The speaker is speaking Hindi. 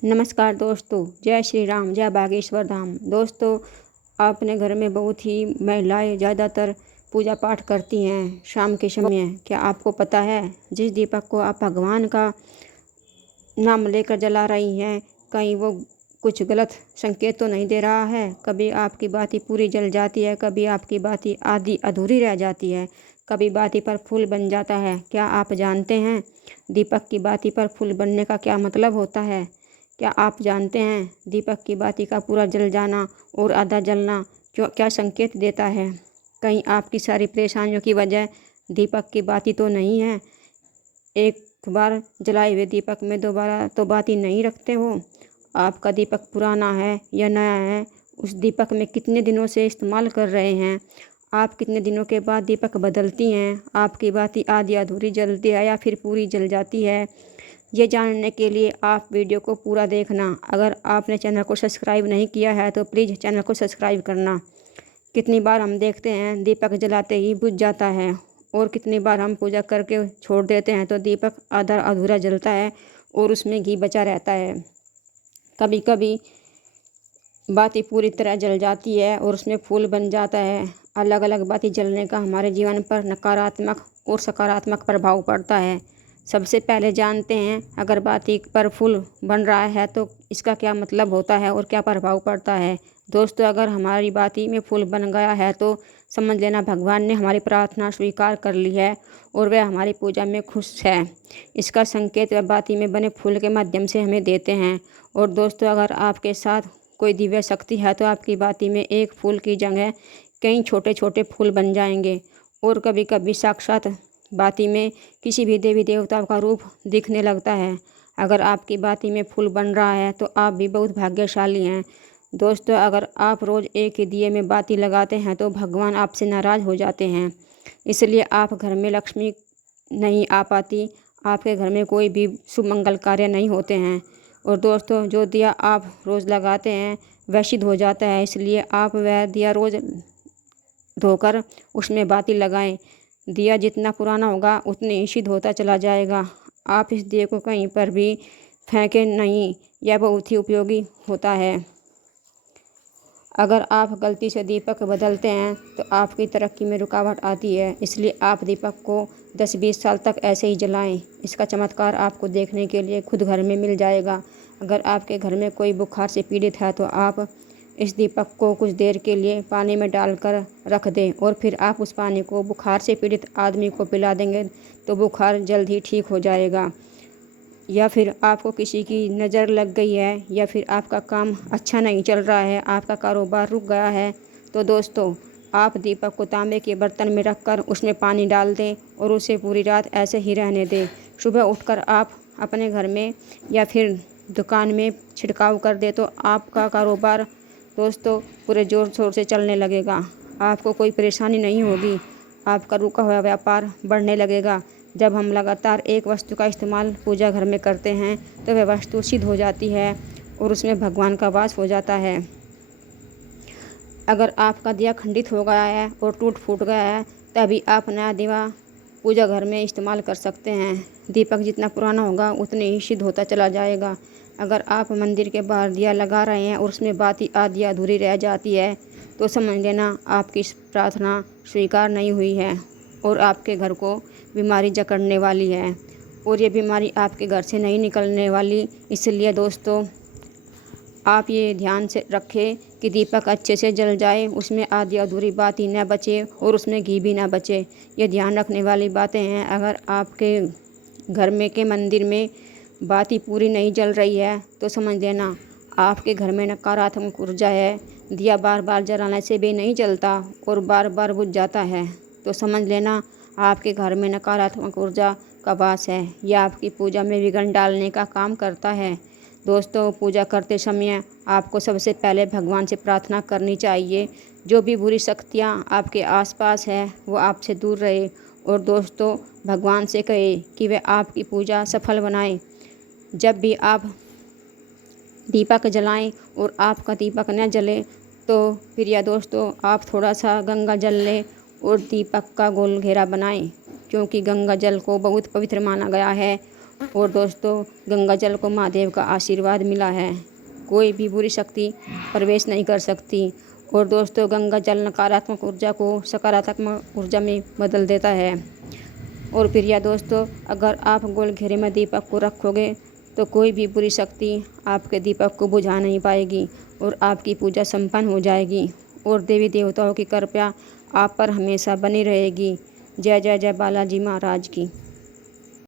नमस्कार दोस्तों, जय श्री राम, जय बागेश्वर धाम। दोस्तों, अपने घर में बहुत ही महिलाएं ज़्यादातर पूजा पाठ करती हैं शाम के समय। क्या आपको पता है, जिस दीपक को आप भगवान का नाम लेकर जला रही हैं, कहीं वो कुछ गलत संकेत तो नहीं दे रहा है? कभी आपकी बाती पूरी जल जाती है, कभी आपकी बाती आधी अधूरी रह जाती है, कभी बाती पर फूल बन जाता है। क्या आप जानते हैं दीपक की बाती पर फूल बनने का क्या मतलब होता है? क्या आप जानते हैं दीपक की बाती का पूरा जल जाना और आधा जलना क्या संकेत देता है? कहीं आपकी सारी परेशानियों की वजह दीपक की बाती तो नहीं है? एक बार जलाए हुए दीपक में दोबारा तो बाती नहीं रखते हो। आपका दीपक पुराना है या नया है? उस दीपक में कितने दिनों से इस्तेमाल कर रहे हैं? आप कितने दिनों के बाद दीपक बदलती हैं? आपकी बाती आधी अधूरी जलती है या फिर पूरी जल जाती है? ये जानने के लिए आप वीडियो को पूरा देखना। अगर आपने चैनल को सब्सक्राइब नहीं किया है तो प्लीज़ चैनल को सब्सक्राइब करना। कितनी बार हम देखते हैं दीपक जलाते ही बुझ जाता है, और कितनी बार हम पूजा करके छोड़ देते हैं तो दीपक आधा अधूरा जलता है और उसमें घी बचा रहता है। कभी कभी बाती पूरी तरह जल जाती है और उसमें फूल बन जाता है। अलग अलग बाती जलने का हमारे जीवन पर नकारात्मक और सकारात्मक प्रभाव पड़ता है। सबसे पहले जानते हैं, अगर बाती पर फूल बन रहा है तो इसका क्या मतलब होता है और क्या प्रभाव पड़ता है। दोस्तों, अगर हमारी बाती में फूल बन गया है तो समझ लेना भगवान ने हमारी प्रार्थना स्वीकार कर ली है और वह हमारी पूजा में खुश है। इसका संकेत वह बाती में बने फूल के माध्यम से हमें देते हैं। और दोस्तों, अगर आपके साथ कोई दिव्य शक्ति है तो आपकी बाती में एक फूल की जगह कई छोटे छोटे फूल बन जाएंगे। और कभी कभी साक्षात बाती में किसी भी देवी देवता का रूप दिखने लगता है। अगर आपकी बाती में फूल बन रहा है तो आप भी बहुत भाग्यशाली हैं। दोस्तों, अगर आप रोज़ एक ही दिए में बाती लगाते हैं तो भगवान आपसे नाराज़ हो जाते हैं। इसलिए आप घर में लक्ष्मी नहीं आ पाती, आपके घर में कोई भी शुभ मंगल कार्य नहीं होते हैं। और दोस्तों, जो दिया आप रोज़ लगाते हैं वह सिद्ध हो जाता है। इसलिए आप वह दिया रोज़ धोकर उसमें बाती लगाएं। दिया जितना पुराना होगा उतने ही सिद्ध होता चला जाएगा। आप इस दिए को कहीं पर भी फेंकें नहीं, यह बहुत ही उपयोगी होता है। अगर आप गलती से दीपक बदलते हैं तो आपकी तरक्की में रुकावट आती है। इसलिए आप दीपक को 10-20 साल तक ऐसे ही जलाएं। इसका चमत्कार आपको देखने के लिए खुद घर में मिल जाएगा। अगर आपके घर में कोई बुखार से पीड़ित है तो आप इस दीपक को कुछ देर के लिए पानी में डालकर रख दें और फिर आप उस पानी को बुखार से पीड़ित आदमी को पिला देंगे तो बुखार जल्द ही ठीक हो जाएगा। या फिर आपको किसी की नज़र लग गई है या फिर आपका काम अच्छा नहीं चल रहा है, आपका कारोबार रुक गया है, तो दोस्तों आप दीपक को तांबे के बर्तन में रखकर उसमें पानी डाल दें और उसे पूरी रात ऐसे ही रहने दें। सुबह उठकर आप अपने घर में या फिर दुकान में छिड़काव कर दें तो आपका कारोबार दोस्तों पूरे ज़ोर शोर से चलने लगेगा। आपको कोई परेशानी नहीं होगी, आपका रुका हुआ व्यापार बढ़ने लगेगा। जब हम लगातार एक वस्तु का इस्तेमाल पूजा घर में करते हैं तो वह वस्तु सिद्ध हो जाती है और उसमें भगवान का वास हो जाता है। अगर आपका दिया खंडित हो गया है और टूट फूट गया है तभी आप नया दिया पूजा घर में इस्तेमाल कर सकते हैं। दीपक जितना पुराना होगा उतने ही सिद्ध होता चला जाएगा। अगर आप मंदिर के बाहर दिया लगा रहे हैं और उसमें बाती आधी अधूरी रह जाती है तो समझ लेना आपकी प्रार्थना स्वीकार नहीं हुई है और आपके घर को बीमारी जकड़ने वाली है और ये बीमारी आपके घर से नहीं निकलने वाली। इसलिए दोस्तों, आप ये ध्यान से रखें कि दीपक अच्छे से जल जाए, उसमें आधी अधूरी बाती न बचे और उसमें घी भी ना बचे। ये ध्यान रखने वाली बातें हैं। अगर आपके घर में के मंदिर में बाती पूरी नहीं जल रही है तो समझ लेना आपके घर में नकारात्मक ऊर्जा है। दिया बार बार जलाने से भी नहीं जलता और बार बार बुझ जाता है तो समझ लेना आपके घर में नकारात्मक ऊर्जा का वास है। यह आपकी पूजा में विघ्न डालने का काम करता है। दोस्तों, पूजा करते समय आपको सबसे पहले भगवान से प्रार्थना करनी चाहिए, जो भी बुरी शक्तियाँ आपके आसपास है वो आपसे दूर रहे। और दोस्तों, भगवान से कहे कि वे आपकी पूजा सफल बनाएं। जब भी आप दीपक जलाएं और आपका दीपक न जले तो फिर या दोस्तों आप थोड़ा सा गंगा जल लें और दीपक का गोल घेरा बनाएं, क्योंकि गंगा जल को बहुत पवित्र माना गया है और दोस्तों गंगा जल को महादेव का आशीर्वाद मिला है, कोई भी बुरी शक्ति प्रवेश नहीं कर सकती। और दोस्तों गंगा जल नकारात्मक ऊर्जा को सकारात्मक ऊर्जा में बदल देता है। और प्रिय दोस्तों, अगर आप गोल घेरे में दीपक को रखोगे तो कोई भी बुरी शक्ति आपके दीपक को बुझा नहीं पाएगी और आपकी पूजा संपन्न हो जाएगी और देवी देवताओं की कृपा आप पर हमेशा बनी रहेगी। जय जय जय बालाजी महाराज की।